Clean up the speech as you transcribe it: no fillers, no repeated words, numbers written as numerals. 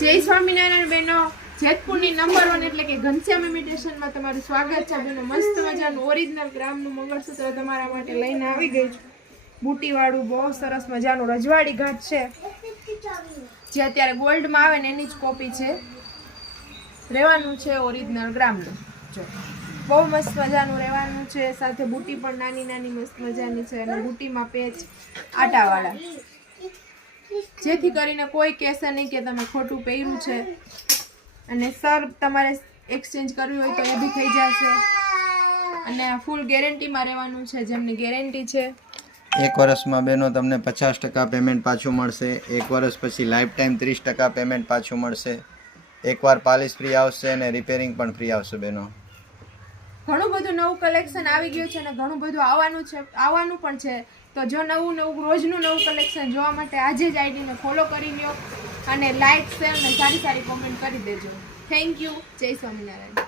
જય સ્વામિનારાયણ બહેનો, જેતપુરની નંબર 1 એટલે કે ઘનશ્યામ ઇમિટેશનમાં તમારું સ્વાગત છે બહેનો. મસ્ત મજાનું ઓરિજિનલ ગ્રામનું મંગળસૂત્ર તમારા માટે લઈને આવી ગઈ છું. બુટીવાળું બહુ સરસ મજાનું રજવાડી ઘાટ છે, જે અત્યારે ગોલ્ડમાં આવે ને એની જ કોપી છે. રહેવાનું છે ઓરિજિનલ ગ્રામનું. જો બહુ મસ્ત મજાનું રહેવાનું છે, સાથે બુટી પણ નાની નાની મસ્ત મજાની છે અને બુટીમાં પેચ આટાવાળા, જેથી કરીને કોઈ કહેશે નહીં કે તમે ખોટું પહેર્યું છે. અને સર તમારે એક્સચેન્જ કરવી હોય તો એ બી થઈ જશે. અને આ ફૂલ ગેરંટીમાં રહેવાનું છે, જેમની ગેરંટી છે. 1 વર્ષમાં બેનો તમને 50% પેમેન્ટ પાછું મળશે. 1 વર્ષ પછી લાઈફ ટાઈમ 30% પેમેન્ટ પાછું મળશે. એકવાર પાલિશ ફ્રી આવશે અને રિપેરિંગ પણ ફ્રી આવશે બેનો. ઘણું બધું નવું કલેક્શન આવી ગયું છે અને ઘણું બધું આવવાનું પણ છે. તો જો નવું રોજનું નવું કલેક્શન જોવા માટે આજે જ આઈડીને ફોલો કરી લ્યો અને લાઈક શેર અને સારી કોમેન્ટ કરી દેજો. Thank you. જય સ્વામિનારાયણ.